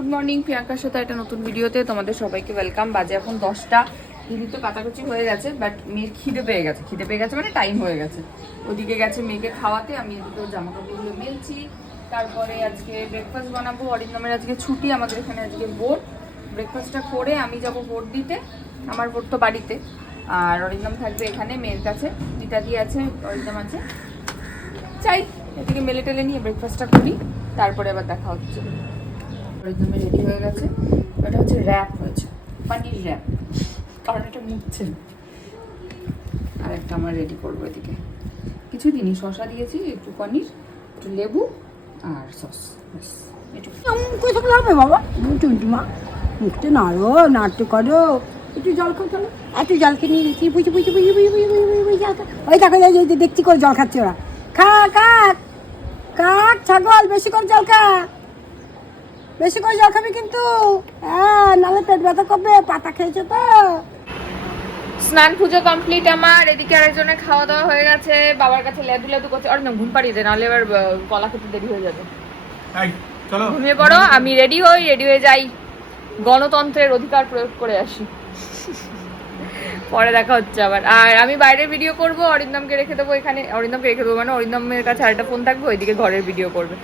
Good morning প্রিয়াঙ্কার সাথে একটা নতুন ভিডিওতে তোমাদের সবাইকে ওয়েলকাম বাজে এখন দশটা। দিদি তো কাটাকুচি হয়ে গেছে বাট মেয়ের খিদে পেয়ে গেছে। খিদে পেয়ে গেছে মানে টাইম হয়ে গেছে। ওদিকে গেছে মেয়েকে খাওয়াতে, আমি ওর জামা কাপড়গুলো মেলছি। তারপরে আজকে ব্রেকফাস্ট বানাবো। অরিন্দমের আজকে ছুটি, আমাদের এখানে আজকে বোর্ড ব্রেকফাস্টটা করে আমি যাব ভোট দিতে, আমার ভোট তো বাড়িতে। আর অরিন্দম থাকবে এখানে, মেয়ের কাছে। দিটা দিয়ে আছে, অরিন্দম আছে। চাই এদিকে মেলে টেলে নিয়ে ব্রেকফাস্টটা করি। তারপরে আবার দেখা হচ্ছে। একদমই রেডি হয়ে গেছে। ওটা হচ্ছে র্যাপ হয়েছে। পানির র্যাপ কারণ এটা মুখছে আর একটা আমার রেডি করব এদিকে। কিছু দিনই শশা দিয়েছি, একটু পনির, একটু লেবু আর সস হবে বাবা। মুখটা নাড়ো করো। একটু জল খাও নিয়ে ওই দেখছি করে জল খাচ্ছে ওরা। খা কাক কাক ছাগল, বেশি করে জল খা। বেশি করে জল খাবি কিন্তু। হ্যাঁ নাহলে পেট ব্যথা করবে পাতা খেয়েছো তো। স্নান পুজো কমপ্লিট আমার এদিকে আরেকজনের খাওয়া দাওয়া হয়ে গেছে বাবার কাছে লেদু লেদু করছে। আর না ঘুম পাড়িয়ে দে নাহলে এবার কলা খেতে দেরি হয়ে যাবে। চলো। ঘুমিয়ে পড়ো আমি রেডি হই রেডি হয়ে যাই। গণতন্ত্রের অধিকার প্রয়োগ করে আসি। পরে দেখা হচ্ছে আবার। আর আমি বাইরের ভিডিও করব অরিন্দমকে রেখে দেবো এখানে। অরিন্দমকে রেখে দেবো মানে অরিন্দমের কাছে আরেকটা ফোন থাকবে ওইদিকে ঘরের ভিডিও করবে।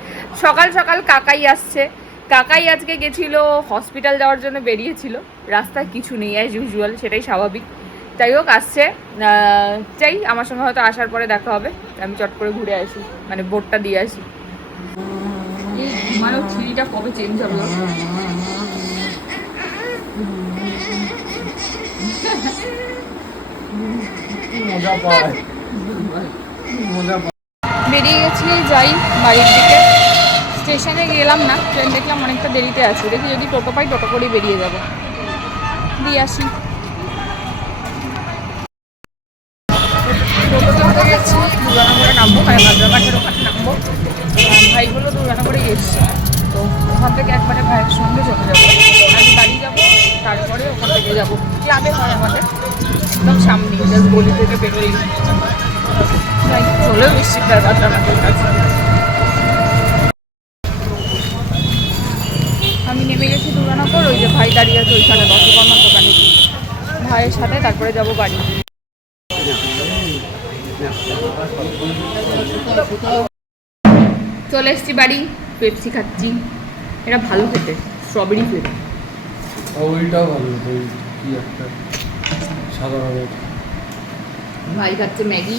সকাল সকাল কাকাই আসছে। কাকাই আজকে গেছিল হসপিটাল যাওয়ার জন্য বেরিয়েছিল। রাস্তায় কিছু নেই অ্যাজ ইউজুয়াল সেটাই স্বাভাবিক। যাই হোক আসছে। চাই আমার সঙ্গে হয়তো আসার পরে দেখা হবে। আমি চট করে ঘুরে আসি মানে বোর্ডটা দিয়ে আসি। এই ঘুমানো কবে চেঞ্জ হবে? বেরিয়ে গেছি যাই বাড়ির দিকে। স্টেশনে গেলাম না, ট্রেন দেখলাম অনেকটা দেরিতে আছে। দেখি যদি টোটো পাই, টোটো করেই বেরিয়ে যাব। দিয়ে আসি। টোটোতে গেছি দুর্গানগরে নামবো মানে ভাদ্রঘাটের ওখানে নামবো। ভাইগুলো দুর্গানগরেই এসছে। তো ওখান থেকে একবারে ভাইয়ের সঙ্গে চলে যাব। আমি বাড়ি যাব, তারপরে ওখান থেকে যাব। ক্লাবে হয় আমাদের। একদম সামনে গলি থেকে বেরোই। চলেও এসছি ভাদ্রঘাটের কাছে। ভাই দাঁড়িয়ে আছে ওইখানে দশকর্মার দোকানে। ভাইয়ের সাথে তারপরে যাব বাড়ি। চলে এসছি বাড়ি পেপসি খাচ্ছি। এটা ভালো খেতে স্ট্রবেরি ফ্লেভার ওইটাও ভালো কি একটা সাধারণ ভাই খাচ্ছে ম্যাগি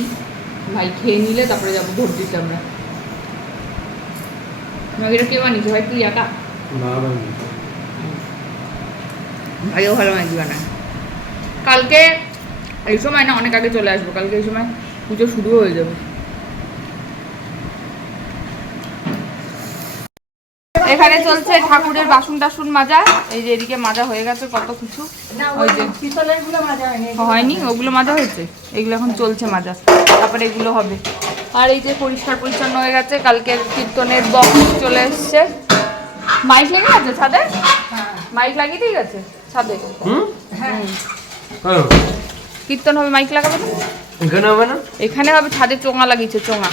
ভাই খেয়ে নিলে তারপরে যাব ভোট দিতে আমরা। ম্যাগিটা কে বানিয়েছে? ভাই তুই একা? না না ভাইও ভালো ম্যাগি বানায় কালকে এই সময় না অনেক আগে চলে আসব। কালকে এই সময় পুজো শুরু হয়ে যাবে। এখানে চলছে ঠাকুরের বাসন টাসন মাজা। এই যে এদিকে মাজা হয়ে গেছে কত কিছু। ওই যে হয়নি হয়নি ওগুলো মাজা হয়েছে? এগুলো এখন চলছে মাজা। তারপরে এগুলো হবে। আর এই যে পরিষ্কার পরিচ্ছন্ন হয়ে গেছে। কালকের কীর্তনের বক্স চলে এসছে। মাইক লেগে গেছে ছাদে? মাইক লাগিয়ে দিয়ে গেছে? ছাদে হুম? হ্যাঁ। হ্যাঁ কীর্তন হবে মাইক লাগাবে না? এখানে হবে না? এখানে হবে ছাদে চোঙা লাগিয়েছে চোঙা।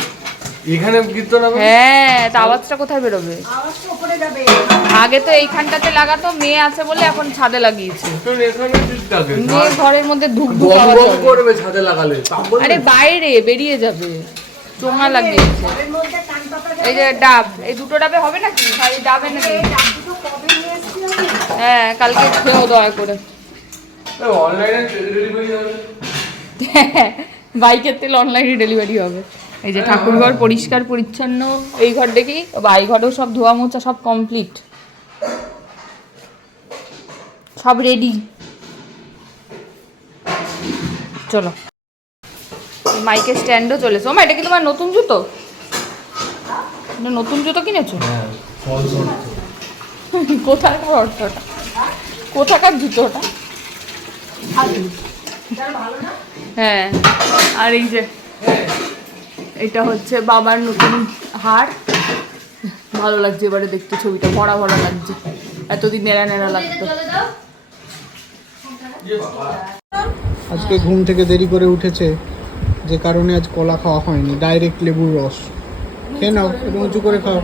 এখানে কীর্তন হবে? হ্যাঁ তা আওয়াজটা কোথায় বেরোবে? আওয়াজ তো উপরে যাবে। আগে তো এইখানটাতে লাগাতো মেয়ে আছে বলে এখন ছাদে লাগিয়েছে। মেয়ে ঘরের মধ্যে ধুক ধুক আওয়াজ করবে ছাদে লাগালে আরে বাইরে বেরিয়ে যাবে। চোঙা লাগিয়েছে। এই যে ডাব এই দুটো ডাবে হবে নাকি? ডাব এনে হ্যাঁ কালকে খেয়েও দয়া করে। বাইকের তেল অনলাইনে ডেলিভারি হবে। এই যে ঠাকুরঘর পরিষ্কার পরিচ্ছন্ন এই ঘর দেখি বা এই ঘরেও সব ধোয়া মোছা সব কমপ্লিট সব রেডি চলো। মাইকের স্ট্যান্ডও চলেছে। ও মা এটা কি তোমার নতুন জুতো? নতুন জুতো কিনেছো? হ্যাঁ ফলস কোথাকার অর্থটা কোথাকার জুতো ওটা হ্যাঁ আর এই যে, এটা হচ্ছে বাবার নতুন হার। ভালো লাগছে এবারে দেখতে, ছবিটা ভরা ভরা লাগছে। এতদিন নেড়া নেড়া লাগতো। আজকে ঘুম থেকে দেরি করে উঠেছে, যে কারণে আজ কলা খাওয়া হয়নি। ডাইরেক্ট লেবুর রস। খেয়ে নাও, একটু উঁচু করে খাও।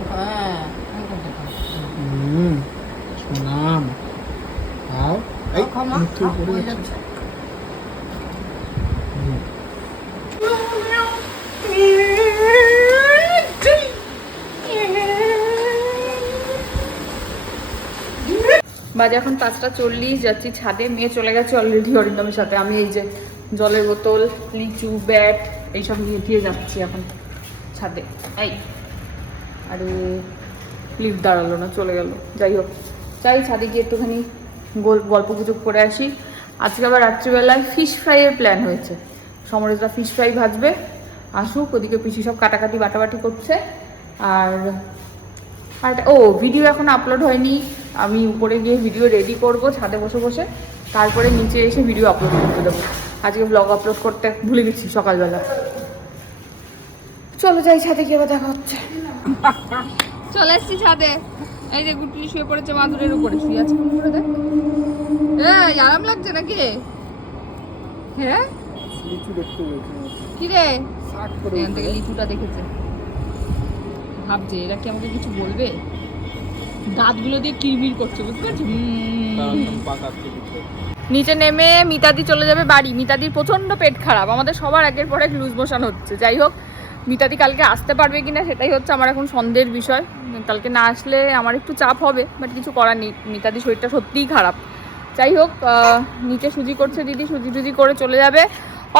হুম নাম খাও এই ক্ষমা মুখের উপরে আছে। যাচ্ছে। হুম। বাজে এখন পাঁচটা চল্লিশ যাচ্ছি ছাদে মেয়ে চলে গেছে অলরেডি অরিন্দমের সাথে আমি এই যে জলের বোতল লিচু ব্যাট এইসব নিয়ে দিয়ে যাচ্ছি এখন ছাদে এই আরে লিফট দাঁড়াল না, চলে গেল। যাই হোক যাই ছাদে গিয়ে একটুখানি গোল- গল্প গুজব করে আসি। আজকে আবার রাত্রিবেলায় ফিশ ফ্রাইয়ের প্ল্যান হয়েছে। সমরেশরা ফিশ ফ্রাই ভাজবে। আসুক, ওদিকে পিসি সব কাটাকাটি, বাটাবাটি করছে। আর আর ও ভিডিও এখন আপলোড হয়নি। আমি উপরে গিয়ে ভিডিও রেডি করব, ছাদে বসে বসে। তারপরে নিচে এসে ভিডিও আপলোড করতে দেবো। আজকে ব্লগ আপলোড করতে ভুলে গেছি সকালবেলা। চলো যাই, ছাদে গিয়ে দেখা হচ্ছে। চলে এসছি ছাদে। এই যে গুটলি শুয়ে পড়েছে মাদুরের উপরে শুয়ে আছে ফোন করে দেখ। এই আরাম লাগছে নাকি? হ্যাঁ কি রে? এখান থেকে লিচুটা দেখেছে। ভাবছে এরা কি আমাকে কিছু বলবে? দাঁতগুলো দিয়ে কিরমির করছে বুঝতে পারছি? নিচে নেমে মিতাদি চলে যাবে বাড়ি। মিতাদির প্রচণ্ড পেট খারাপ। আমাদের সবার একের পর এক লুজ মোশন হচ্ছে। যাই হোক মিতাদি কালকে আসতে পারবে কিনা সেটাই হচ্ছে আমার এখন সন্দেহের বিষয়। কালকে না আসলে আমার একটু চাপ হবে বাট কিছু করার নেই। মিতাদি শরীরটা সত্যিই খারাপ। যাই হোক নিচে সুজি করছে দিদি। সুজি টুজি করে চলে যাবে।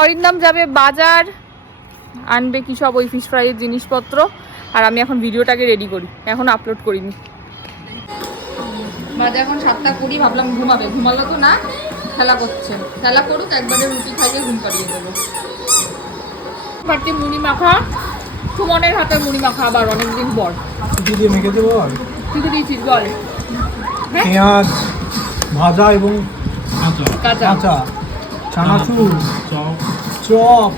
অরিন্দম যাবে বাজার আনবে কি সব ওই ফিশ ফ্রাইয়ের জিনিসপত্র। আর আমি এখন ভিডিওটাকে রেডি করি। এখন আপলোড করিনি। বাজে এখন সাতটা কুড়ি ভাবলাম ঘুমাবে। ঘুমালো তো না খেলা করছে। খেলা করুক একবারে রুটি খাইয়ে ঘুম পাড়িয়ে দেবো। পারটি মুড়ি মাখা সুমনের হাতে মুড়ি মাখা আবার অনেকদিন পর। সুজি দিয়ে মেখে দেবো? তুই তো দিয়েছিস বল হ্যাঁ? পেঁয়াজ ভাজা এবং কাঁচা। কাঁচা। চানাচুর চপ। চপ।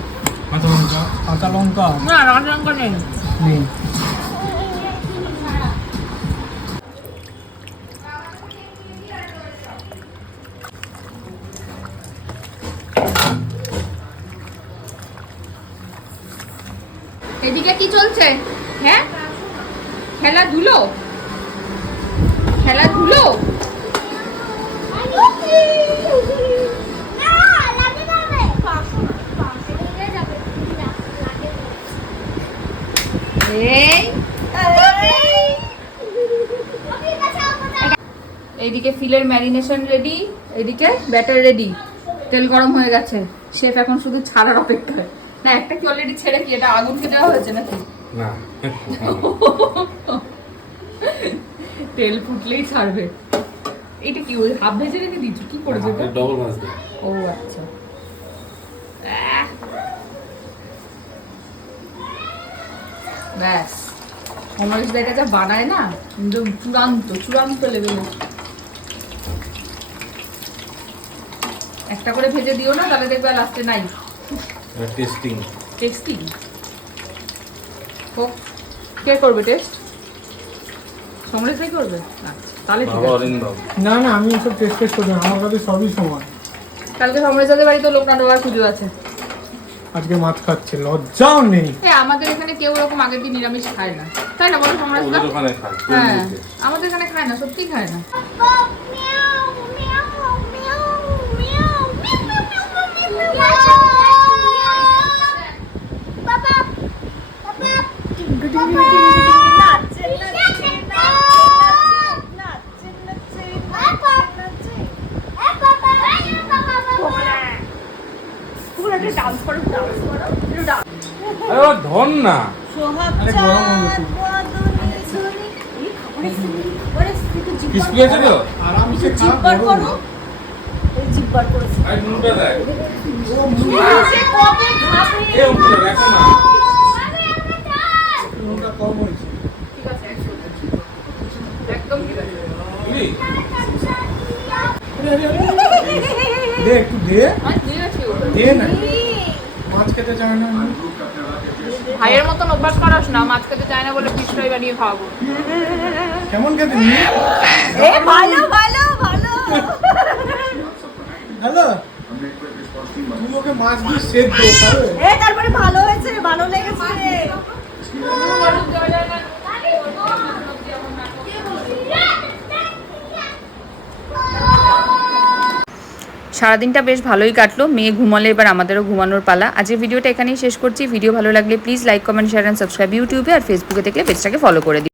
কাঁচা লঙ্কা। কাঁচা লঙ্কা। না রান্না লঙ্কা নেই। নেই। এদিকে কি চলছে? হ্যাঁ? খেলাধুলো খেলাধুলো এই। এইদিকে ফিলের ম্যারিনেশন রেডি, এদিকে ব্যাটার রেডি। তেল গরম হয়ে গেছে। শেফ এখন শুধু ছাড়ার অপেক্ষায়। না একটা কি অলরেডি ছেড়ে কি এটা আগুনকে দেওয়া হয়েছে নাকি? না। তেল ফুটলেই ছাড়বে। এটা কি ওই হাফ ভেজে রেখে দিচ্ছ কি করেছ এটা? ডবল ও আচ্ছা। ব্যাস। অমরেশ দেখা যা বানায় না কিন্তু চূড়ান্ত চূড়ান্ত লেভেলের একটা করে ভেজে দিও না তাহলে দেখবে লাস্টে নাই। টেস্টিং টেস্টিং হোক কে করবে টেস্ট সমরেশ ভাই করবে আচ্ছা তাহলে ঠিক বাবা আছে না না আমি এসব টেস্ট টেস্ট করি না আমার কাছে সবই সমান কালকে সমরেশদের বাড়িতে লোকনাথ বাবার পুজো আছে আজকে মাছ খাচ্ছে লজ্জাও নেই এ আমাদের এখানে কেউ ওরকম আগের দিন নিরামিষ খায় না তাই না বলো সমরেশ ওদের ওখানে খায় হ্যাঁ আমাদের এখানে খায় না সত্যি খায় না আরে ও ধন না আরে গরম হলো তুই ক্রিসপি আছে তো? আরামসে খা গরম। আরে নুনটা দেখ এ উঠে দেখো না নুনটা কম হয়েছে। ঠিক আছে একদম ঠিক আছে। দে একটু দে। আর দিয়ে আছে ও। দে না। মাছ খেতে চায় না ভাইয়ের মতন অভ্যাস করাস না মাছ খেতে চায় না বলে ফিশ ফ্রাই বানিয়ে খাওয়াবো। কেমন খেতে নিয়ে? ভালো ভালো ভালো। হ্যালো তুই ওকে মাছ দিয়ে সেদ্ধ খাবে এ তারপরে ভালো হয়েছে ভালো লেগেছে সারাদিনটা বেশ ভালোই কাটলো। মেয়ে ঘুমালে এবার আমাদেরও ঘুমানোর পালা। আজকের ভিডিওটা এখানেই শেষ করছি। ভিডিও ভালো লাগলে please like comment share and subscribe ইউটিউবে আর ফেসবুকে দেখলে পেজটাকে ফলো করে দিন